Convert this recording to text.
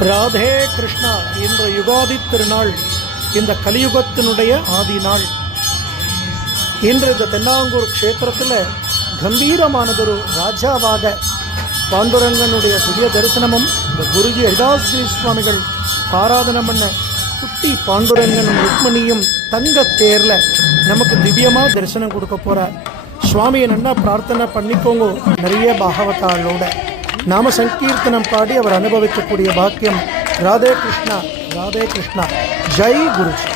ராதே கிருஷ்ணா. இன்று யுகாதி திருநாள், இந்த கலியுகத்தினுடைய ஆதி நாள். இன்று இந்த தென்னாங்கூர் க்ஷேத்திரத்தில் கம்பீரமானதொரு ராஜாவாக பாண்டுரங்கனுடைய திவ்ய தரிசனமும் இந்த குருஜி ஹரிதாஸ்கிரி சுவாமிகள் ஆராதனை பண்ண குட்டி பாண்டுரங்கனும் ருக்மணியும் தங்க தேர்ல நமக்கு திவ்யமாக தரிசனம் கொடுக்க போகிறார். சுவாமியை நல்லா பிரார்த்தனை பண்ணிக்கோங்க. நிறைய பாகவதாளோட நாம சங்கீர்த்தனம் பாடி அவர் அனுபவிக்கக்கூடிய பாக்கியம். ராதே கிருஷ்ணா, ராதே கிருஷ்ணா. ஜெய் குருஜி.